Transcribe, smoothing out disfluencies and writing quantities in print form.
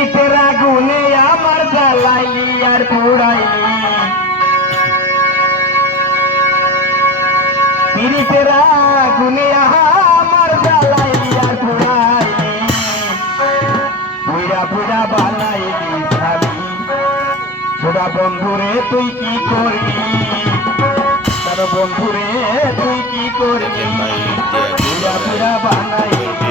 পিরিতের আগুনে আমার জ্বালাইলি আর পুড়াইলি পিরিতের আগুনে আমার জ্বালাইলি আর পুড়াইলি পুইরা পুইরা বানাইলি খালি ছোটা বন্ধুরে তুই কি করলি তার বন্ধুরে তুই কি করলি পুইরা পুইরা বানাইলি